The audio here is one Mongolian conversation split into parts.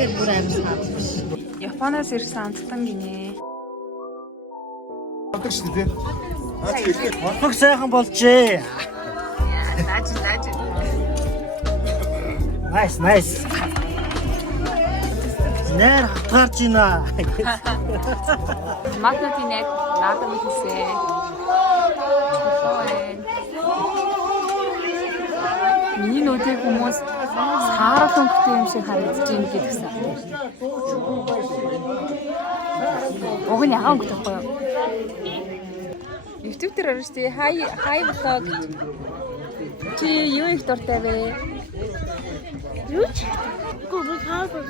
тэгэхээр бүр амар санал биш. Японоос ирсэн амтан гинэ. Авдаг шүү дээ. Болох сайхан болжээ. Нааж. Nice. Нэр хатгаарч байна. Матнатын яг наадам хийсээ. Миний нүдийг хүмүүс саарал өнгөтэй юм шиг харагдаж юм гэдгсэн. Уг нь ягаан өнгөтэй байхгүй юу? YouTube дээр орж тий хай vlog. Чи юу их дуртай вэ? Юу ч гоо хаагүй.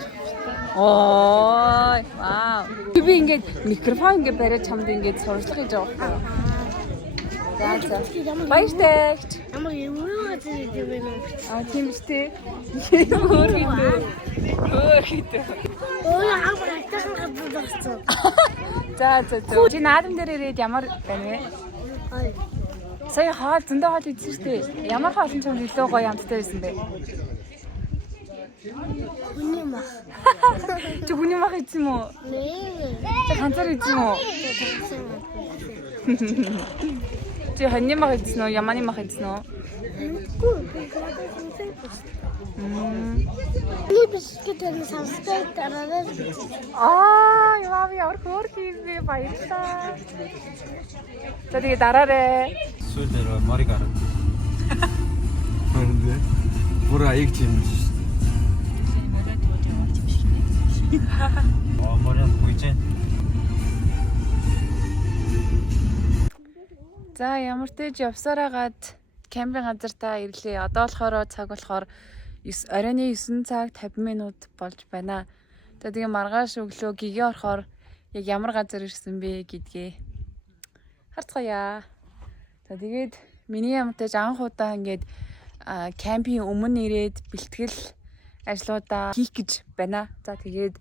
Ой, вау. Би ингээд микрофон ингээд бариад чамд ингээд сурчлах гэж байгаа байхгүй. За. Баяртай. Ямар юу гэж юм бэ? Тийм шүү дээ. Өөр хийдэ. Ой, амар айтайхан гадагцсан. За. Чи наадам дээр ирээд ямар байна вэ? Ой. Сая хоол зөндөө хоол идсэн шүү дээ. Ямар хоол нь чамд илүү гоё амттай байсан бэ? Хүний мах. Чи хүний мах идсэн юм уу? Нээ. Чи ганцаар идсэн юм уу? Чи хоньны мах идсэн үү? Яманы мах идсэн үү? Би бискетэн самстай тараад. Ямар хөөрхий баярлалаа. За тэгээ дараарэ. Сүүлдээ морийг харав. Хөөе. Бүр аяг чимж шүү дээ. Морийг гүйж. За ямар ч явсараагаад камерын газар та ирлээ. Одоо болохоор цаг болохоор оройны 9 цаг 50 минут болж байна. Тэгээ маргааш өглөө гигээ орохоор яг ямар газар ирсэн бэ гэдгээ харцгаая. За тэгээд миний ямтаж анх удаа ингээд кампийн өмнө ирээд бэлтгэл ажлуудаа хийх гэж байна. За тэгээд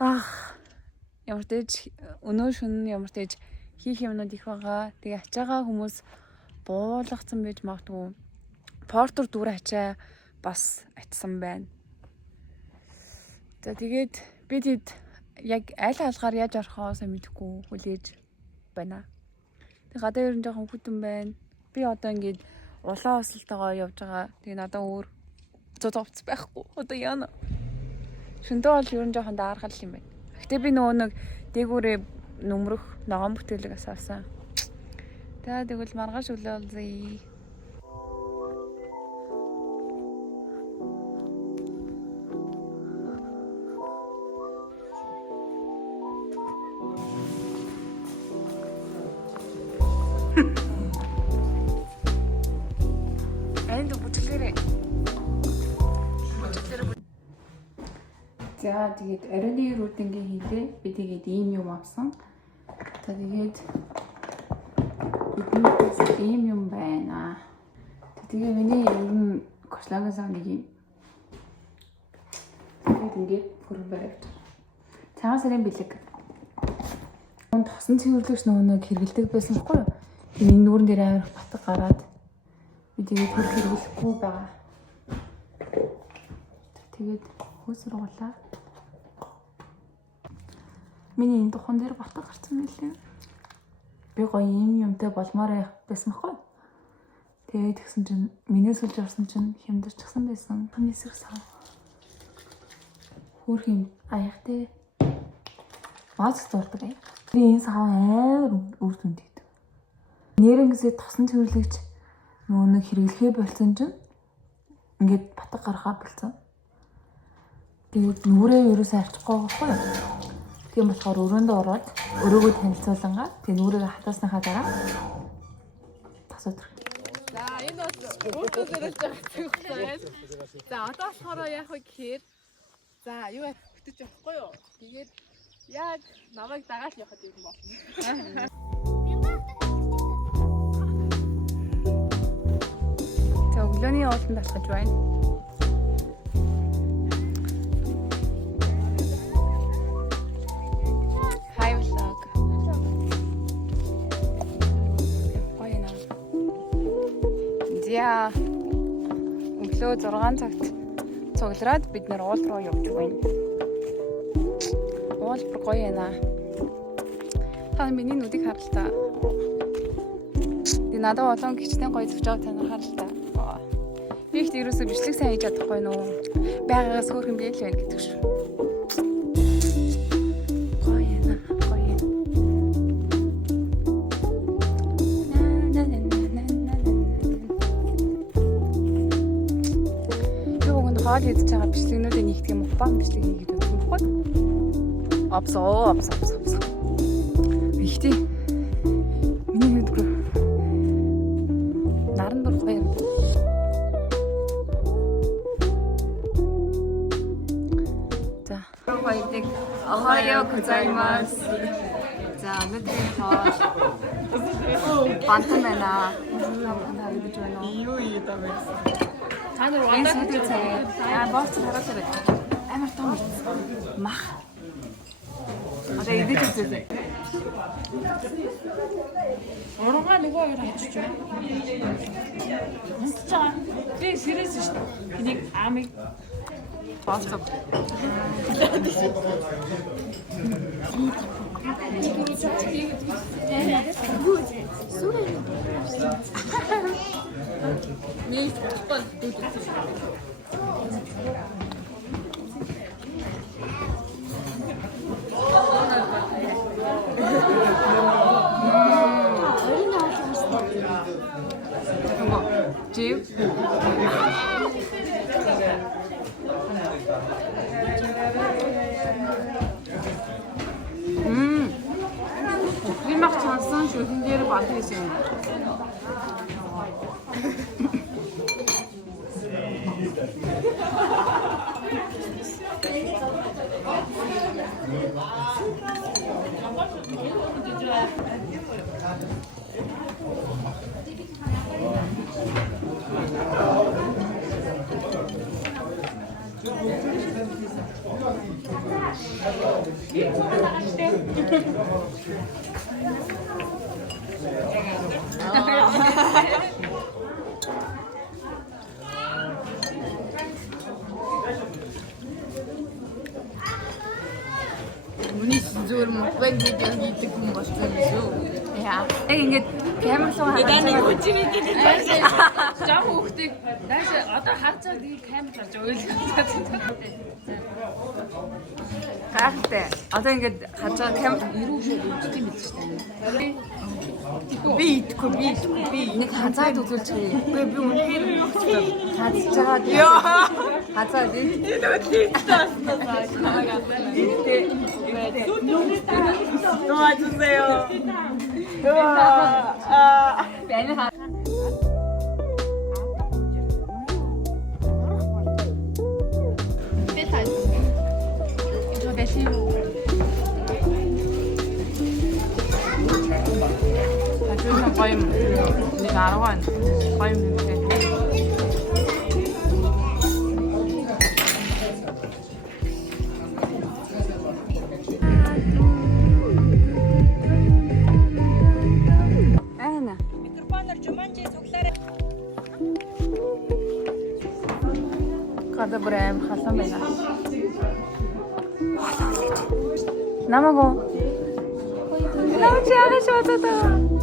ямар ч өнөө шөнө ямар ч хийх юмнууд их байгаа. Тэгээ ачаагаа хүмүүс буулгацсан байж магадгүй. Портер дүр ачаа бас атсан байна. За тэгээд би тэд яг аль алгаар яаж орохоо сайн мэдэхгүй хүлээж байна. Тэг гадаа ерөн жоохон хүтэн байна. Би одоо ингээд улаан осолтойгоо явж байгаа. Тэгээ надад өөр зовц байхгүй. Одоо яана. Шөндөө бол ерөн жоохон дааргал юм байна. Гэтэ би нөгөө нэг дээгүүрээ нүмрөх ногоон бүтээлэг асаасан. За тэгвэл маргааш өглөө олзъя. Энд бүтлээрээ. За тэгээд оройны рутингийн хийлээ. Би тэгээд ийм юм авсан. За тэгээд биднээс ийм юм байна. Тэгээд миний энэ кослогоос нэг юм. Тэгээд ингээд хөрөг баригд. Цагаан сарын бэлэг. Унд тосон цэвэрлэгч нэг хэрэгэлдэг байсан байхгүй юу? Энэ нүүрэн дээр амар батг гараад би тэгээд хөрөг хэрэглэхгүй байгаа. Тэгээд хөөс сургуулаа. Миний энэ тухан дээр батг гарсан мэлээ. Би гоё юм юмтай болмоор байсан байхгүй. Тэгээд тэгсэн чинь миний сүлж орсон чинь хямдарчихсан байсан. Хамгийн эсрэг сав. Хөөх юм аяхтай. Бац дурдаг аяа. Би энэ сав амар үр дүнд идэв. Нэрнгэсээ тосон цэвэрлэгч нөгөө нэг хэрэглэхээ болсон чинь ингээд батг гарахаа болсон. Тэгээд нүрээ ерөөсөө авчихгүй байхгүй юу? Тийм болохоор өрөөндөө ороод өрөөгөө танилцуулангаа тэг нүрээ хатаасныхаа дараа тасаад ирэх. За энэ бол өөртөө зэрэж байгаа байна. За одоо болохоор яах вэ гэхээр за юу хөтөж явахгүй юу? Тэгээд яг намайг дагаад явахад юм болно. За өглөөний ууланд алхаж байна. За өглөө 6 цагт цуглараад бид нэр уул руу явж байна. уулбар гоё байна. Та миний нүдийг хар л та. Тэгээ надад болон гिचтэн гоё зөвж байгаа танаар хар л та. Би ихт ерөөсөө бичлэг сайн хийж чадахгүй нөө. Байгаагаас хөөрхөн биел байна гэдэг шүү. Хоол хийж байгаа бичлэгнүүдээ нэгтгэх юм мукбан бичлэг хийгээд өгөх юм баггүй. Апсоо. Ихтэй. Миний нүдгэр. Наран бүр гоё юм. За, хоёрыг охойо гозаймас. За, өнөөдрийн хоол. Бантан байна. Гэж байна уу? Та нар вандаа хийдэг цай. Бооц хараасаа амар том мах. Одоо идэж үзээ. Орогоо нөгөө хоёр хачиж байна. Унтж байгаа. Би сэрээс шүү дээ. Энийг аамыг бооцоо. Нет, пан тут. Жив. Би мах чансан шүү хингээр банд хийсэн. Миний зүгээр мукбан видео хийдэг хүн болсон юм шүү. Яа. Ингээд камер руу хараад үжигээ гэдэг. Жаа хөөхтэй. Нааш одоо харж байгаа нэг камер харж ойлгож байгаа. Гайхалтай. Одоо ингээд харж байгаа камер ирүүшээ үздэг юм биш үү? Би нэг хазаад үзүүлж хий. Үгүй би үнэхээр хазж байгаа. Яа. Хазаад энэ 도와주세요. قايم للعروان قايم للمكان أنا قد برام خاصة بينا نامغو نامغو شو هذا